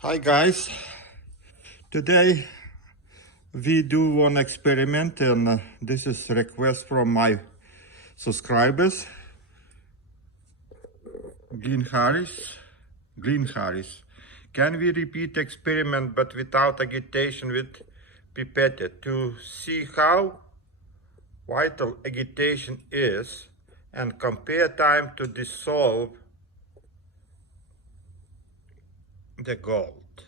Hi guys, today we do one experiment and this is a request from my subscribers. Green Harris. Can we repeat experiment but without agitation with pipette to see how vital agitation is and compare time to dissolve the gold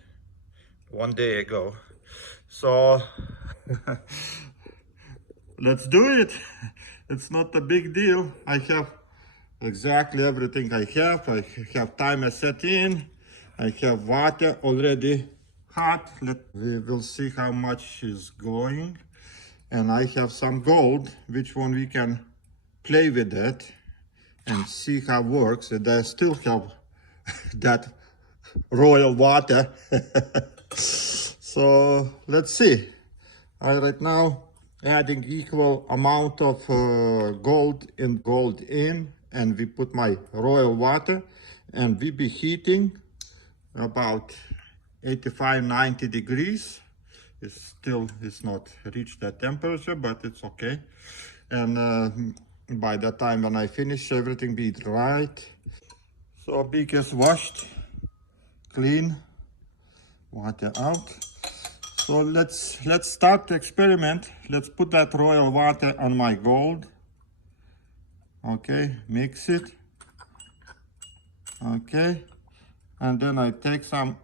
1 day ago. So let's do it. It's not a big deal. I have exactly everything I have timer set in. I have water already hot. We will see how much is going. And I have some gold, which one we can play with it and see how it works. And I still have that royal water. So let's see. I right now adding equal amount of gold in, and we put my royal water, and we be heating about 85-90 degrees. It's not reached that temperature, but it's okay. And by that time when I finish, everything be right. So beak is washed, clean, water out. So let's start the experiment. Let's put that royal water on my gold. Okay, mix it. Okay, and then I take some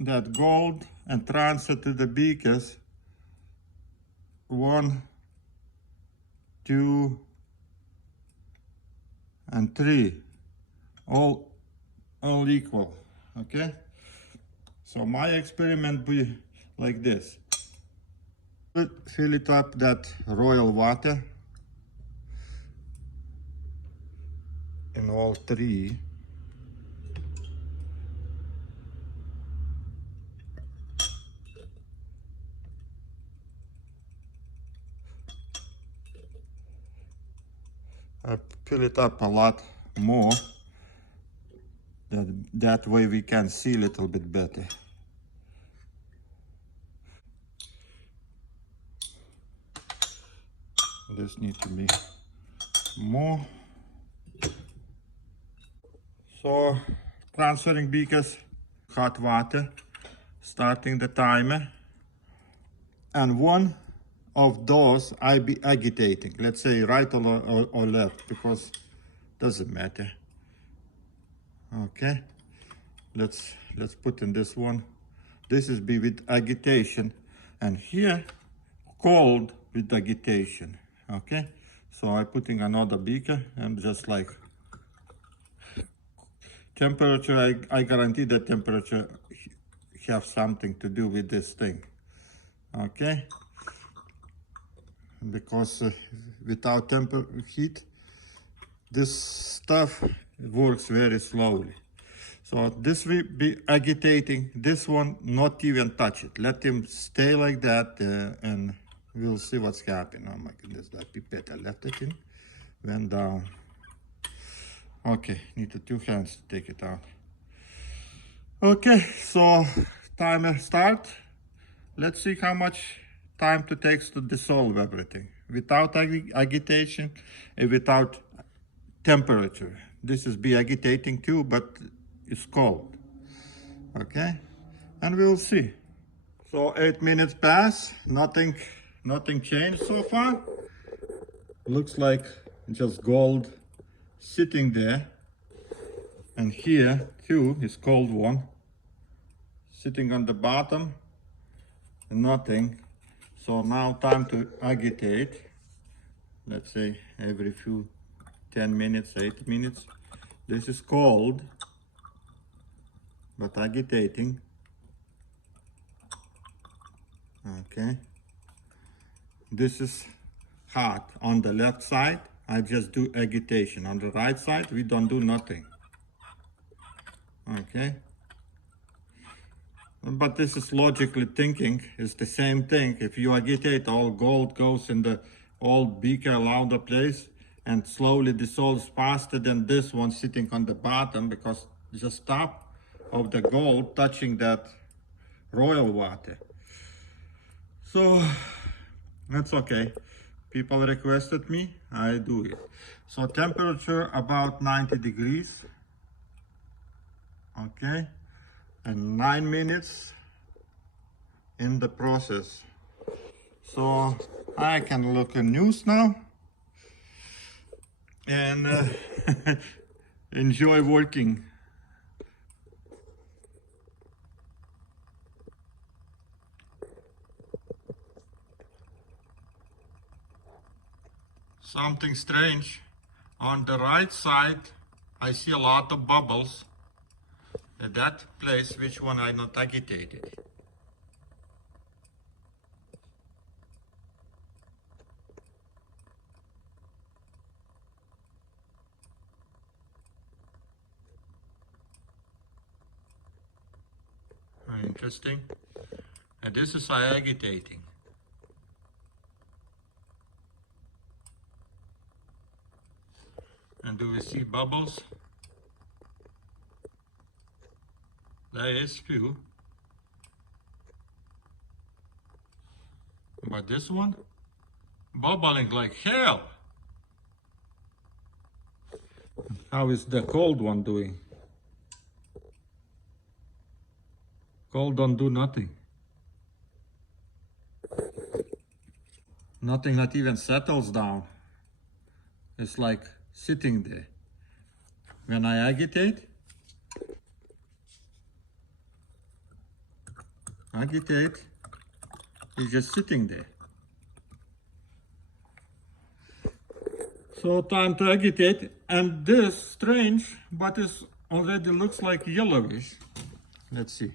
that gold and transfer to the beakers. 1, 2, and 3, all equal. Okay, so my experiment be like this. Fill it up that royal water in all 3. I fill it up a lot more. That way we can see a little bit better. This needs to be more. So transferring beakers, hot water, starting the timer, and one of those I be agitating. Let's say right or left, because doesn't matter. Okay, let's put in this one. This is be with agitation, and here cold with agitation. Okay, so I'm putting another beaker and just like temperature, I guarantee that temperature have something to do with this thing. Okay, because without heat, this stuff works very slowly. So this will be agitating. This one, not even touch it. Let him stay like that, and we'll see what's happening. Oh my goodness, that pipette, I left it in, went down. Okay, need the 2 hands to take it out. Okay, so timer start. Let's see how much time it takes to dissolve everything without agitation and without temperature. This is be agitating too, but it's cold. Okay, and we'll see. So 8 minutes pass, nothing changed so far. Looks like just gold sitting there, and here too is cold one sitting on the bottom, nothing. So now time to agitate. Let's say every few 10 minutes, 8 minutes. This is cold, but agitating. Okay, this is hot on the left side. I just do agitation. On the right side, we don't do nothing. Okay, but this is logically thinking. It's the same thing. If you agitate, all gold goes in the old beaker around the place and slowly dissolves faster than this one sitting on the bottom, because just top of the gold touching that royal water. So that's okay. People requested me, I do it. So temperature about 90 degrees. Okay. And 9 minutes in the process. So I can look at news now and enjoy working. Something strange. On the right side, I see a lot of bubbles. At that place, which one I not agitated. Interesting. And this is I agitating. And do we see bubbles? There is few. But this one, bubbling like hell. How is the cold one doing? Cold don't do nothing. Nothing not even settles down. It's like sitting there. When I agitate, it's just sitting there. So time to agitate, and this strange, but it already looks like yellowish. Let's see.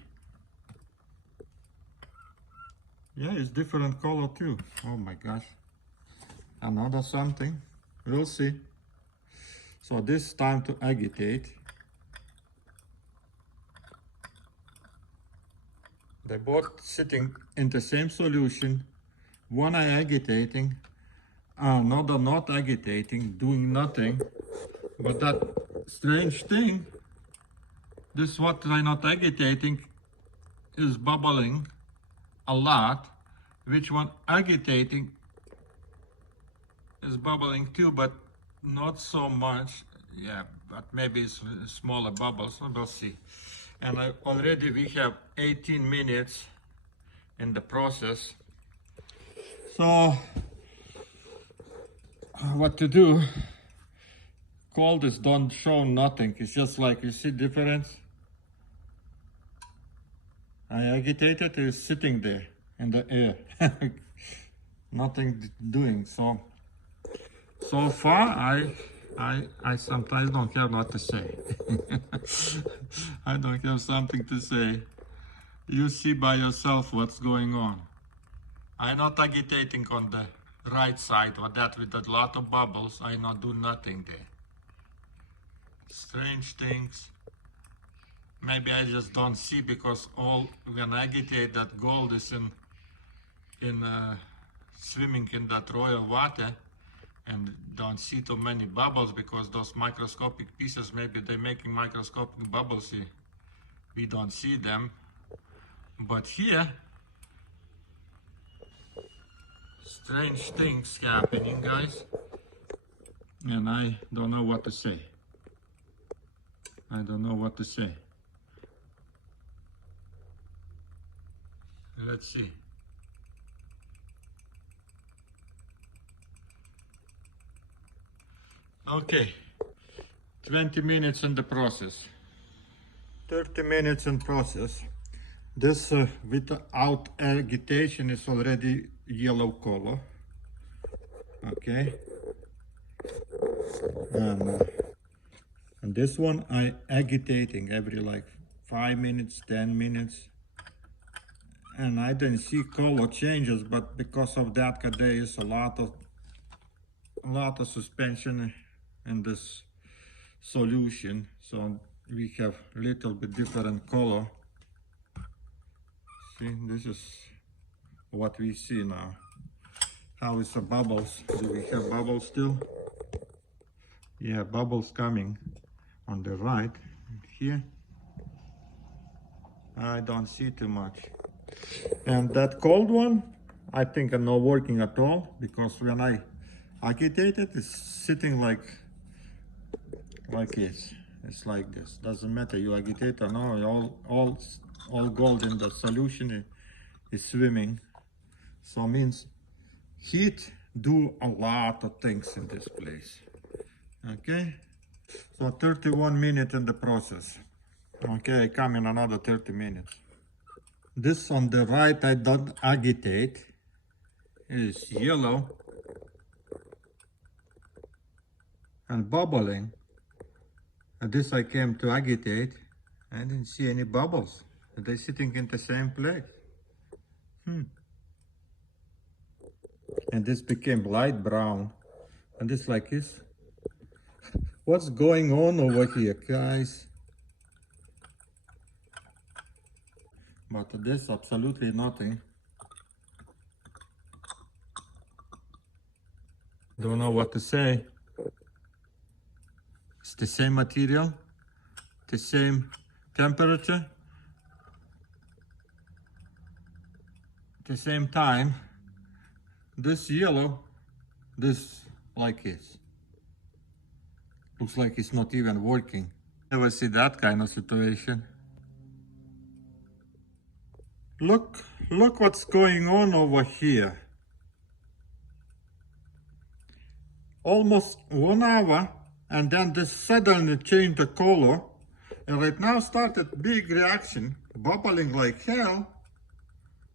Yeah, it's different color too. Oh my gosh. Another something. We'll see. So this time to agitate. They're both sitting in the same solution. One I agitating, another not agitating, doing nothing. But that strange thing, this what I not agitating is bubbling a lot. Which one agitating is bubbling too, but not so much. Yeah, but maybe it's smaller bubbles. We'll see. And already we have 18 minutes in the process. So what to do? Cold is don't show nothing. It's just like, you see difference? I agitated, is sitting there in the air. Nothing doing. So far I sometimes don't have what to say. I don't have something to say. You see by yourself what's going on. I'm not agitating on the right side or that with a lot of bubbles. I not do nothing there. Strange things. Maybe I just don't see because all when I agitate that gold is in swimming in that royal water, and don't see too many bubbles because those microscopic pieces, maybe they're making microscopic bubbles here. We don't see them. But here, strange things happening, guys. And I don't know what to say. I don't know what to say. Let's see. Okay, 20 minutes in the process. 30 minutes in process. This without agitation is already yellow color. Okay. And this one I agitating every like 5 minutes, 10 minutes. And I didn't see color changes, but because of that, there is a lot of suspension in this solution, so we have little bit different color. See, this is what we see now. How is the bubbles? Do we have bubbles still? Yeah, bubbles coming on the right here. I don't see too much. And that cold one, I think I'm not working at all, because when I agitate it, it's sitting like this. It's like this. Doesn't matter you agitate or no, all gold in the solution is swimming. So means heat do a lot of things in this place. Okay, so 31 minutes in the process. Okay, I come in another 30 minutes. This on the right I don't agitate is yellow and bubbling. And this I came to agitate. I didn't see any bubbles. They're sitting in the same place. And this became light brown. And this like this. What's going on over here, guys? But this absolutely nothing. Don't know what to say. It's the same material, the same temperature, the same time. This yellow, this like this. Looks like it's not even working. Never see that kind of situation. Look what's going on over here. Almost 1 hour, and then this suddenly changed the color, and right now started big reaction, bubbling like hell.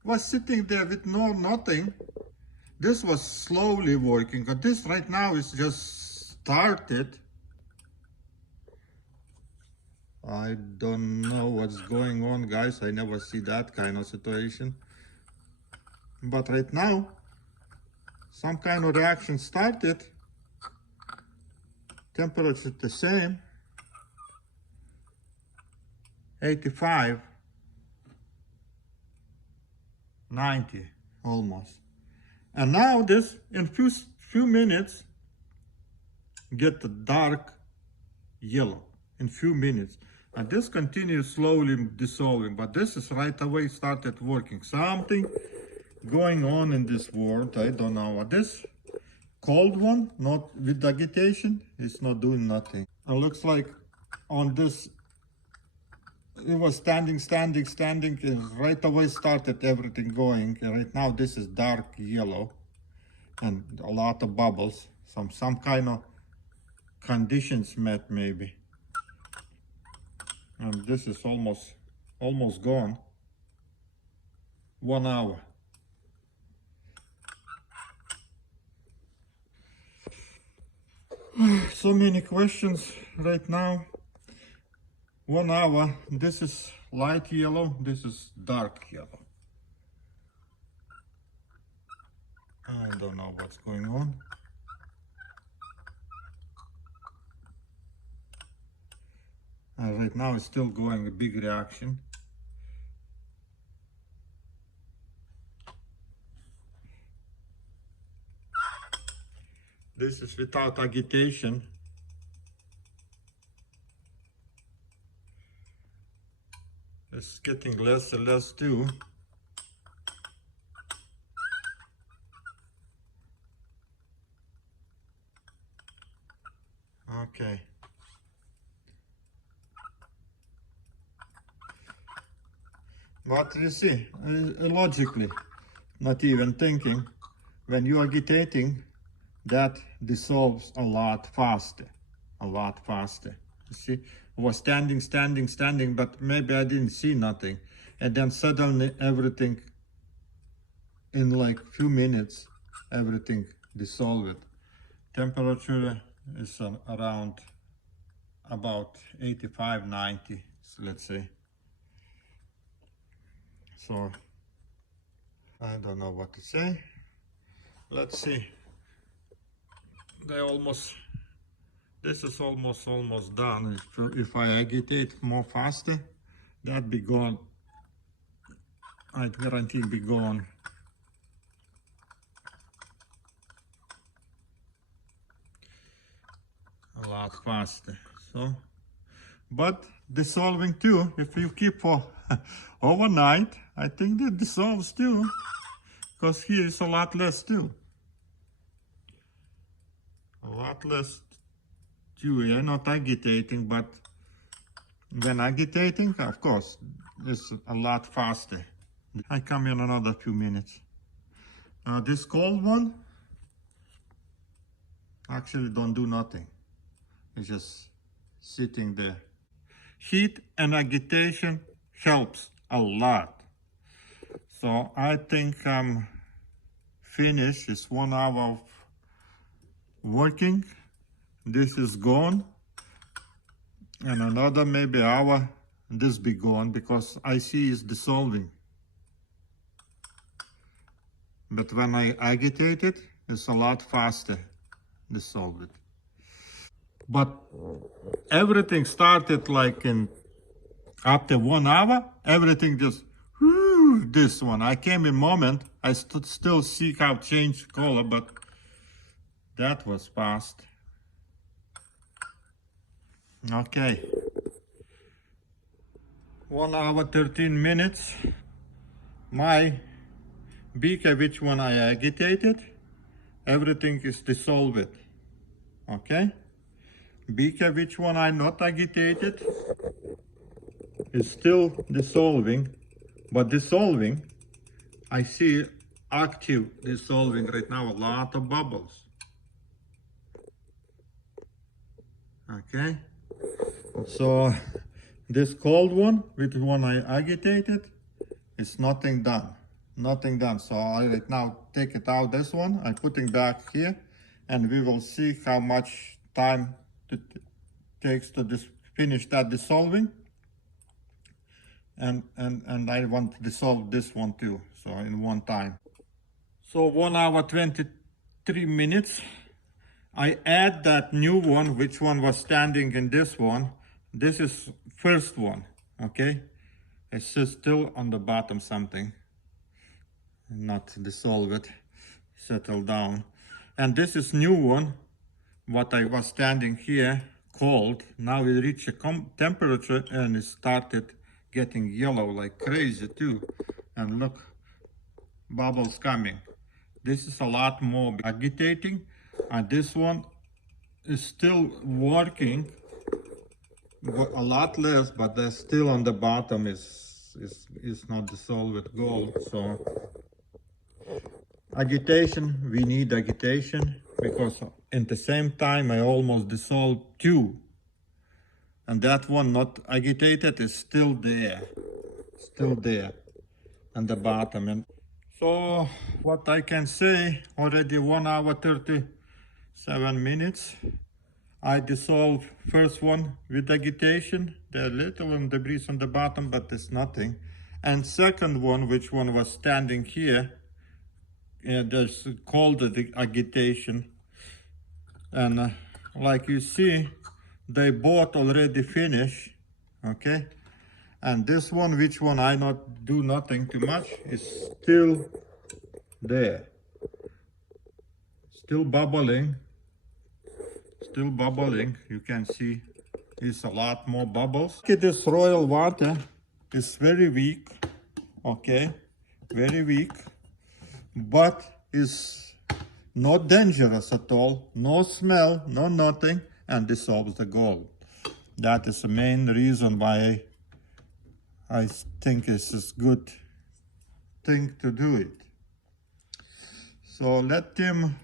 Was sitting there with nothing. This was slowly working, but this right now is just started. I don't know what's going on, guys. I never see that kind of situation. But right now, some kind of reaction started. Temperature the same. 85, 90 almost. And now this, in few minutes, get the dark yellow in few minutes. And this continues slowly dissolving, but this is right away started working. Something going on in this world, I don't know. This cold one, not with agitation, it's not doing nothing. It looks like on this, it was standing, and right away started everything going. And right now this is dark yellow and a lot of bubbles. Some kind of conditions met maybe. And this is almost gone. 1 hour. So many questions right now. 1 hour. This is light yellow. This is dark yellow. I don't know what's going on. And right now it's still going a big reaction. This is without agitation. It's getting less and less too. Okay. But you see, logically, not even thinking, when you're agitating, that dissolves a lot faster. You see, I was standing, but maybe I didn't see nothing. And then suddenly everything, in like few minutes, everything dissolved. Temperature is around about 85, 90, let's say. So, I don't know what to say. Let's see. This is almost done. If I agitate more faster, that be gone. I guarantee be gone. A lot faster. So but dissolving too. If you keep for overnight, I think it dissolves too, because here is a lot less too. A lot less chewy. I'm not agitating, but when agitating, of course, it's a lot faster. I come in another few minutes. This cold one actually don't do nothing. It's just sitting there. Heat and agitation helps a lot. So I think I'm finished. It's 1 hour of working. This is gone. And another maybe hour, this be gone, because I see it's dissolving. But when I agitate it, it's a lot faster dissolve it. But everything started like in after 1 hour, everything just this one. I came in moment, I still see how change color, but that was fast. Okay. 1 hour 13 minutes. My beaker, which one I agitated, everything is dissolved. Okay. Beaker, which one I not agitated, is still dissolving, but dissolving, I see active dissolving right now, a lot of bubbles. Okay, so this cold one, with the one I agitated, it's nothing done, nothing done. So I right now take it out, this one, I'm putting back here, and we will see how much time it takes to finish that dissolving. And I want to dissolve this one too, so in one time. So 1 hour 23 minutes. I add that new one, which one was standing in this one. This is first one, okay? It's still on the bottom something, not dissolve it, settle down. And this is new one, what I was standing here, cold. Now it reached a temperature and it started getting yellow like crazy too. And look, bubbles coming. This is a lot more agitating, and this one is still working, but a lot less, but they're still on the bottom is not dissolved with gold. So agitation, we need agitation, because at the same time I almost dissolved two, and that one not agitated is still there on the bottom. And so what I can say, already 1 hour 37 minutes. I dissolve first one with agitation. There are little debris on the bottom, but there's nothing. And second one, which one was standing here, there's called the agitation. And like you see, they both already finished, okay? And this one, which one I not do nothing too much, is still there. Still bubbling. Still bubbling, you can see it's a lot more bubbles. Look at this royal water, it's very weak, okay, very weak, but it's not dangerous at all, no smell, no nothing, and dissolves the gold. That is the main reason why I think this is good thing to do it. So let them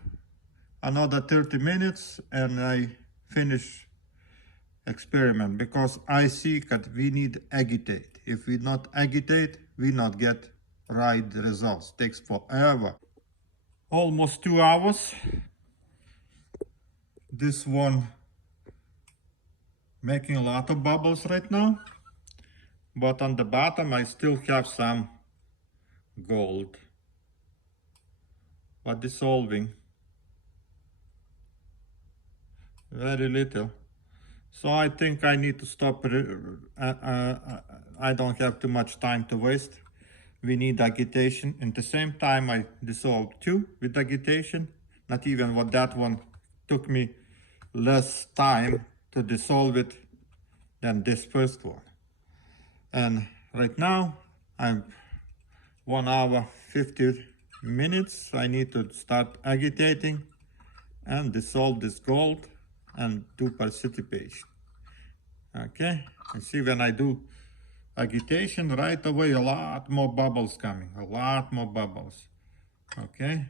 another 30 minutes and I finish experiment, because I see that we need agitate. If we not agitate, we not get right results. Takes forever. Almost 2 hours. This one making a lot of bubbles right now, but on the bottom I still have some gold, but dissolving very little. So I think I need to stop. I don't have too much time to waste. We need agitation. At the same time, I dissolved two with agitation. Not even what that one took me less time to dissolve it than this first one. And right now I'm 1 hour 50 minutes. I need to start agitating and dissolve this gold and do precipitation. Okay, and see, when I do agitation, right away a lot more bubbles coming, a lot more bubbles. Okay,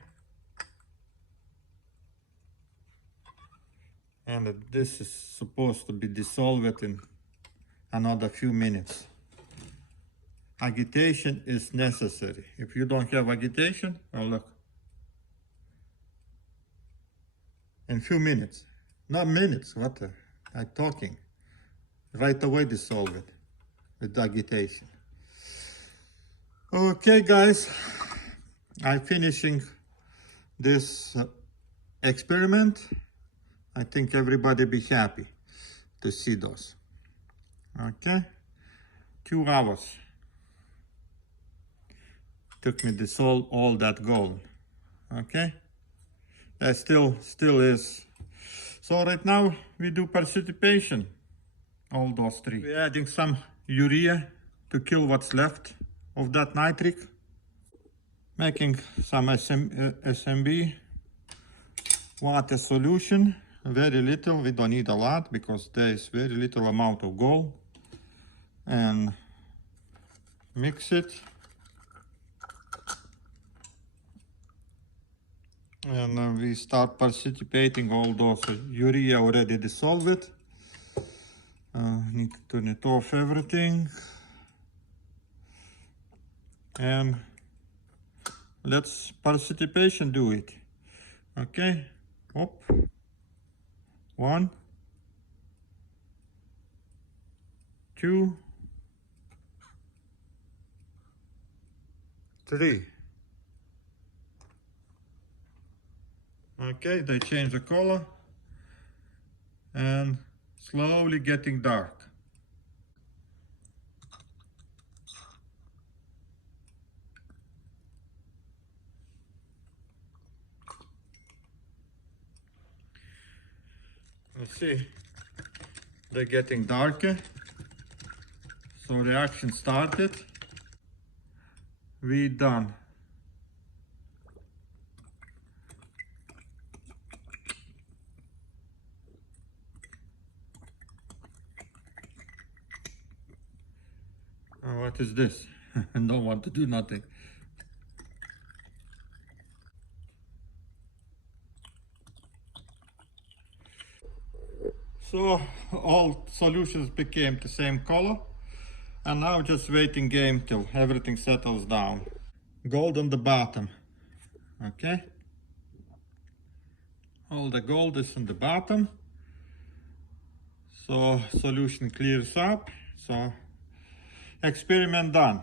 and this is supposed to be dissolved in another few minutes. Agitation is necessary. If you don't have agitation, oh look, in few minutes, not minutes, what I'm talking, right away dissolve it with agitation. Okay guys, I'm finishing this experiment. I think everybody be happy to see those. Okay, 2 hours took me to dissolve all that gold. Okay, that still is. So right now we do precipitation, all those three. We're adding some urea to kill what's left of that nitric, making some SMB water solution, very little, we don't need a lot because there is very little amount of gold, and mix it, and we start precipitating all those urea already dissolved. Need to turn it off everything, and let's precipitation do it. Okay, up, 1, 2, 3. Okay, they change the color and slowly getting dark. Let's see, they're getting darker. So reaction started. We done. What is this? I don't want to do nothing. So all solutions became the same color, and now just waiting game till everything settles down. Gold on the bottom. Okay, all the gold is on the bottom, so solution clears up. So experiment done.